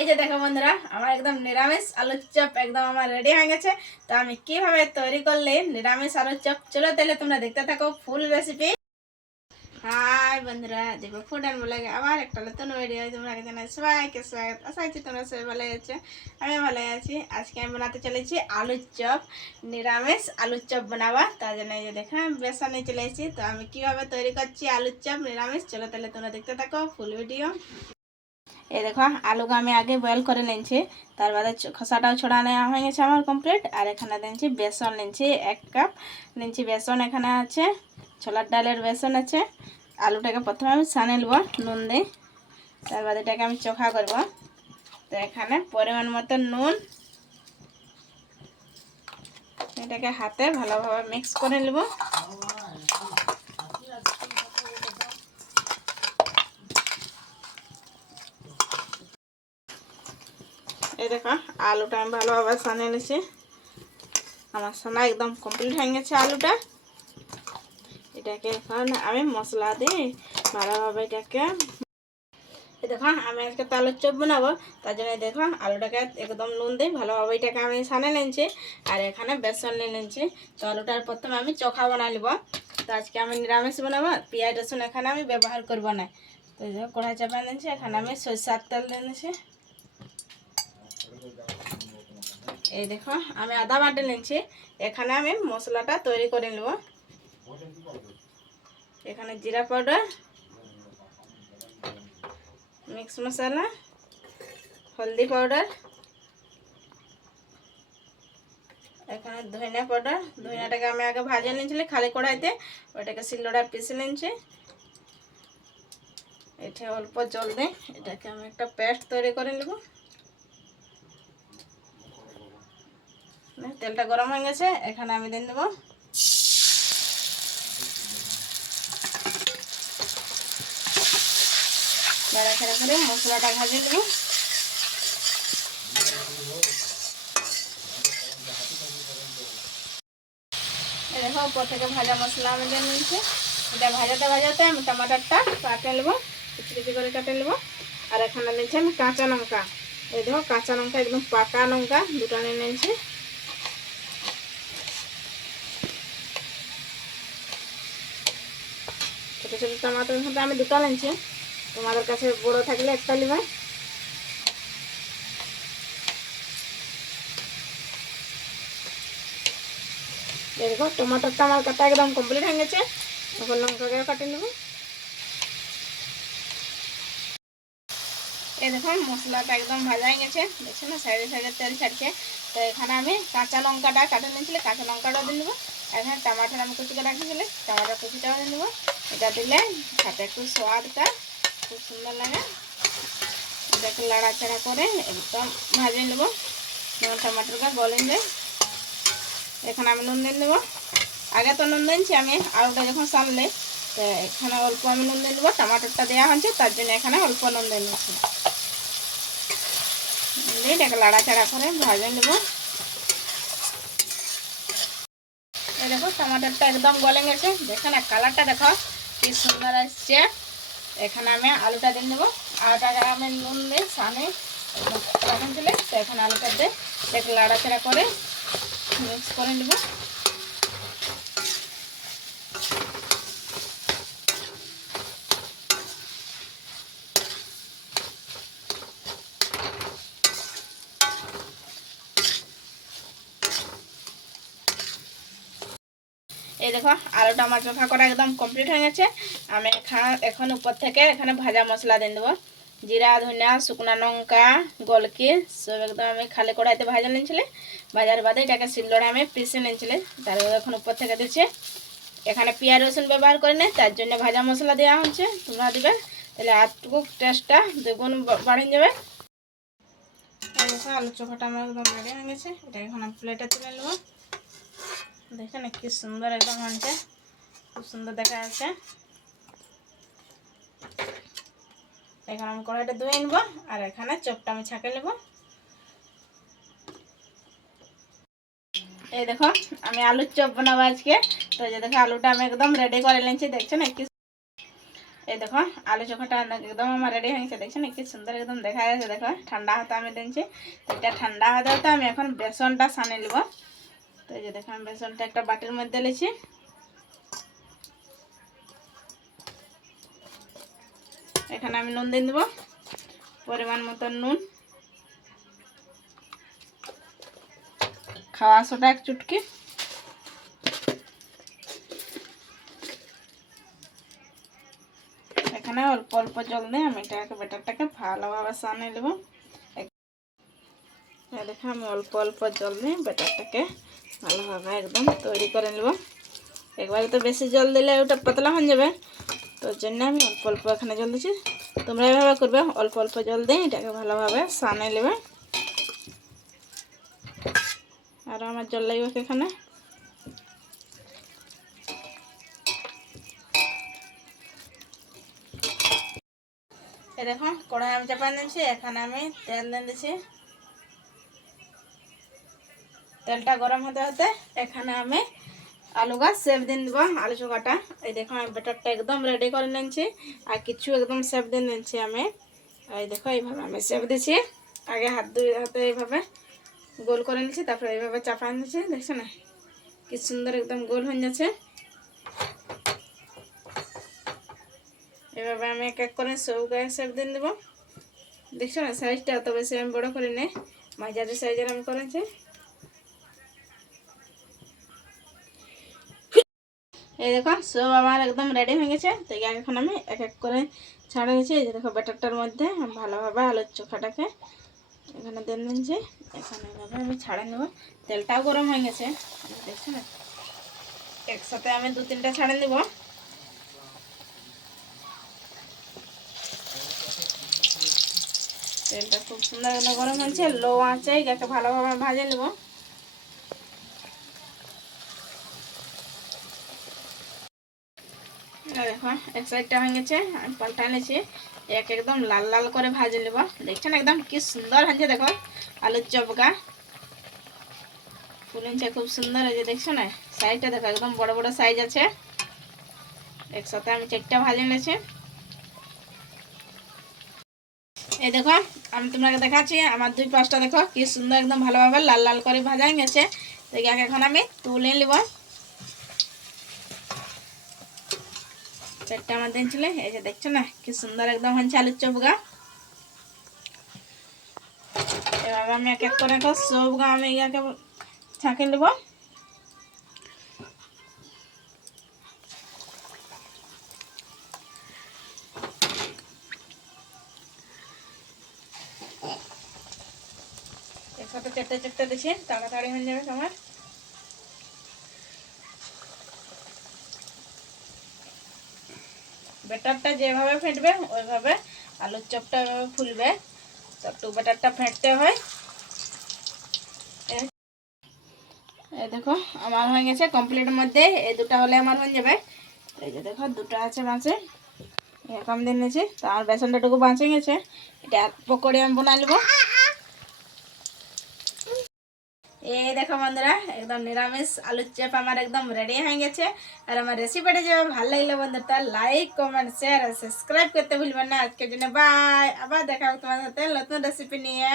এই যে দেখো বন্ধুরা, আমার একদম নিরামিষ আলুর চপ একদম আমার রেডি হয়ে গেছে। তো আমি কিভাবে তৈরি করলে নিরামিষ আলুর চপ, চলো তাহলে তোমরা দেখতে থাকো ফুল রেসিপি। হাই বন্ধুরা, দেখো ফুড অ্যান্ড ব্লগে আবার একটা নতুন ভিডিও তোমরা জানাই সবাইকে স্বাগত। আশা করছি তোমরা সবাই ভালো আছো, আমি ভালো আছি। আজকে আমি বানাতে চলেছি আলুর চপ, নিরামিষ আলুর চপ বানাবা। তার জন্য এই যে দেখো আমি বেসন নিয়ে চলে এসেছি। তো আমি কিভাবে তৈরি করছি আলুর চপ নিরামিষ, চলো তাহলে তোমরা দেখতে থাকো ফুল ভিডিও। এই দেখো আলুকে আমি আগে বয়েল করে নিয়েছি, তার বাদে খোসাটাও ছড়া নেওয়া হয়ে গেছে আমার কমপ্লিট। আর এখানে নিয়েছি বেসন, নিয়েছি 1 কাপ নিয়েছি বেসন। এখানে আছে ছোলার ডালের বেসন আছে। আলুটাকে প্রথমে আমি সানে নেব নুন দিয়ে, তার বাদে এটাকে আমি চোখা করব। তো এখানে পরিমাণ মতো নুন, এটাকে হাতে ভালোভাবে মিক্স করে নেব। এই দেখো আলুটা আমি ভালোভাবে সানে নিয়েছি, আমার সানা একদম কমপ্লিট হয়ে গেছে আলুটা। এটাকে এখন আমি মশলা দিই ভালোভাবে এটাকে। দেখো আমি আজকে আলুর চপ বানাবো, তার জন্য দেখো আলুটাকে একদম নুন দিই ভালোভাবে এটাকে আমি সানে নিয়েছি। আর এখানে বেসন নিয়ে নিয়েছি। তো আলুটার প্রথমে আমি চোখা বানাই নেব। তো আজকে আমি নিরামিষ বানাবো, পেঁয়াজ রসুন এখানে আমি ব্যবহার করবো না। তো কড়াই চাপা নিয়েছি, এখানে আমি সরষের তেল দিয়ে নিয়েছি। এই দেখো আমি আদা বাটি নিয়েছি, এখানে আমি মশলাটা তৈরি করে নেব। এখানে জিরা পাউডার, মিক্স মশলা, হলদি পাউডার, এখানে ধনিয়া পাউডার। ধনিয়াটাকে আমি আগে ভাজে নিয়েছিলি খালি কড়াইতে, ওইটাকে শিলনোড়ায় পিষে নিয়েছি। এটা অল্প জল দিয়ে এটাকে আমি একটা পেস্ট তৈরি করে নেব। তেলটা গরম হয়ে গেছে, এখানে আমি দিয়ে দেবো নাড়াচাড়া করে মশলাটা ভাজে নেব। দেখো উপর থেকে ভাজা মশলা আমি দিয়ে নিয়েছি। এটা ভাজাতে ভাজাতে আমি টমাটারটা কাটে নেবো, কুচি কুচি করে কাটে নেবো। আর এখানে নিয়েছি আমি কাঁচা লঙ্কা। এই দেখো কাঁচা লঙ্কা একদম পাকা লঙ্কা দুটো নিয়ে নিয়েছি। ছোটো ছোটো টমাটোর মধ্যে আমি দুটো নিয়েছি, তোমাদের কাছে বড়ো থাকলে একটা নেবে। দেখো টমাটোরটা আমার কাটা একদম কমপ্লিট হয়ে গেছে। এখন লঙ্কাকেও কাটে নেব। এই দেখো মশলাটা একদম ভাজা হয়ে গেছে, দেখছো না সাইডে সাইডে তেল ছাড়ছে। তো এখানে আমি কাঁচা লঙ্কাটা কাটে নিয়েছিলাম, কাঁচা লঙ্কাটাও দিয়ে নেবো। এখানে টমাটোর আমি কুচি করে রাখিয়েছিলাম, টমাটোর কুচিটাও দিয়ে নেবো। এটা দিলে সাথে একটু স্বাদটা খুব সুন্দর লাগে। এটাকে লাড়াচাড়া করে একদম ভাজিয়ে নেবো যেমন টমাটোটা গলে যায়। এখানে আমি নুন দিয়ে নেবো। আগে তো নুন দিয়েছি আমি আলুটা যখন সামলে, তো এখানে অল্প আমি নুন দিয়ে নেবো। টমাটোরটা দেওয়া হয়েছে তার জন্য এখানে অল্প নুন দিয়ে নিচ্ছি। দিয়ে এটাকে লাড়াচাড়া করে ভাজে নেবো। এই দেখো টমাটোরটা একদম গলে গেছে, দেখো না কালারটা দেখো কি সুন্দর আসছে। এখানে আমি আলুটা দিয়ে নেবো। আলুটাকে আমি নুন দিয়ে সানে তখন চলে, তো এখন আলুটা দিয়ে এটাকে লাড়াচাড়া করে মিক্স করে নেবো। এই দেখো আলুটা আমার চোখা করা একদম কমপ্লিট হয়ে গেছে। আমি এখন উপর থেকে এখানে ভাজা মশলা দিয়ে দেবো। জিরা, ধনিয়া, শুকনো লঙ্কা, গোলকি সব একদম আমি খালি কড়াইতে ভাজা নিয়েছিলি। ভাজার বাদে এটাকে শিলনোড়ে আমি পিষে নিয়েছিলি, তারপরে এখন উপর থেকে দিচ্ছি। এখানে পেঁয়াজ রসুন ব্যবহার করে নেই, তার জন্য ভাজা মশলা দেওয়া হচ্ছে। তোমরা দিবে তাহলে আরটুকু টেস্টটা দ্বিগুণ বাড়িয়ে যাবে। আলু চোখাটা আমার একদম রেডি হয়ে গেছে, এটা এখন আমি প্লেটে তুলে নেবো। দেখেন কি সুন্দর একদম হয়েছে, খুব সুন্দর দেখা যাচ্ছে। এখানে আমি কড়াইটা ধুয়ে নেব, আর এখানে চপটা আমি ছাঁকে নেব। এই দেখো আমি আলুর চপ বানাবো আজকে। তো এই যে দেখো আলুটা আমি একদম রেডি করে নিয়েছি, দেখছো না কি। এই দেখো আলু চোখাটা একদম আমার রেডি হয়ে গেছে, দেখছেন কি সুন্দর একদম দেখা যাচ্ছে। দেখো ঠান্ডা হতে আমি দিচ্ছি, তো এটা ঠান্ডা হতে হতে আমি এখন বেসনটা সানে নিব। তো এই যে দেখো আমি বেসনটা একটা বাটির মধ্যে নিয়েছি। এখানে আমি নুন দিয়ে দেবো, পরিমাণ মতো নুন, খাওয়া সোডা এক চুটকি, এখানে অল্প অল্প জল দিয়ে আমি এটাকে ব্যাটারটাকে ভালোভাবে সানে নেব। দেখো আমি অল্প অল্প জল দিয়ে ব্যাটারটাকে ভালোভাবে একদম তৈরি করে নেব। একবারে তো বেশি জল দিলে ওটা পাতলা হয়ে যাবে, তোর জন্য আমি অল্প অল্প এখানে জল দিচ্ছি। তোমরা এভাবে করবে, অল্প অল্প জল দিয়ে এটাকে ভালোভাবে সানে নেবে। আর আমার জল লাগবে এখানে। এই দেখো কড়াই আমি চাপা দিয়েছি, এখানে আমি তেল দিয়ে দিচ্ছি। তেলটা গরম হতে হতে এখানে আমি আলু গাছ সেপ দিয়ে দেবো, আলু চোখাটা। এই দেখো আমি ব্যাটারটা একদম রেডি করে নিয়েছি, আর কিছু একদম সেপ দিয়ে নিয়েছি আমি। এই দেখো এইভাবে আমি সেপ দিচ্ছি, আগে দুই হাতে এইভাবে গোল করে নিচ্ছি, তারপরে এইভাবে চাপা নিচ্ছি। দেখছো না কি সুন্দর একদম গোল হয়ে যাচ্ছে। এভাবে আমি এক এক করে সব গায়ে সেপ দিয়ে দেবো। দেখছো না সাইজটা অত বেশি আমি বড় করি নি, মাঝারি সাইজের আমি করেছি। এই দেখো সব আমার একদম রেডি হয়ে গেছে। তো এখন আমি এক এক করে ছাড়ে দিচ্ছি। এই যে দেখো ব্যাটারটার মধ্যে আমি ভালোভাবে আলুর চোখাটাকে এখানে দিয়ে নিচ্ছি। এখানে এভাবে আমি ছাড়ে নেব, তেলটাও গরম হয়ে গেছে। দেখছো না একসাথে আমি দু তিনটা ছাড়ে নেব। তেলটা খুব সুন্দর গরম হয়েছে, লো আঁচে এটাকে ভালোভাবে ভাজে নেব। দেখো এক সাইডটা হয়ে গেছে, আমি পাল্টা নিয়েছি। একদম লাল লাল করে ভাজে নেব। দেখছেন একদম কি সুন্দর হয়েছে, দেখো আলুর চপকা ফুলেছে খুব সুন্দর হয়েছে। দেখছো না সাইজটা দেখো একদম বড় বড় সাইজ আছে। একসাথে আমি চারটা ভাজে নিয়েছি। এই দেখো আমি তোমাকে দেখাচ্ছি আমার দুই পাশটা দেখো কি সুন্দর একদম ভালোভাবে লাল লাল করে ভাজা গেছে। তো এখন আমি তুলে নিব। চারটা আমার দিন ছিল, এই যে দেখছো না কি সুন্দর একদম হয়েছে আলুর চপকা। এভাবে আমি এক এক করে সবগা আমি ইয়াকে ছাঁকে নেব। একসাথে চেটে চেটে দিচ্ছি, তাড়াতাড়ি হয়ে যাবে আমার। ব্যাটারটা যেভাবে ফেটবে ওইভাবে আলুর চপটা এভাবে ফুলবে। তো একটু ব্যাটারটা ফেটতে হয়। এই দেখো আমার হয়ে গেছে কমপ্লিটের মধ্যে, এই দুটো হলে আমার হয়ে যাবে। এই যে দেখো দুটো আছে মাছে কম দিন নিয়েছি, তো আমার বেসনটাটুকু বাঁচে গেছে। এটা পকোড়ি আমি বানাই নেব। এই দেখো বন্ধুরা একদম নিরামিষ আলুর চপ আমার একদম রেডি হয়ে গেছে। আর আমার রেসিপিটা যে ভালো লাগলে বন্ধুরা লাইক কমেন্ট শেয়ার আর সাবস্ক্রাইব করতে ভুলবেন না। আজকের জন্য বাই, আবার দেখা হবে তোমার সাথে নতুন রেসিপি নিয়ে।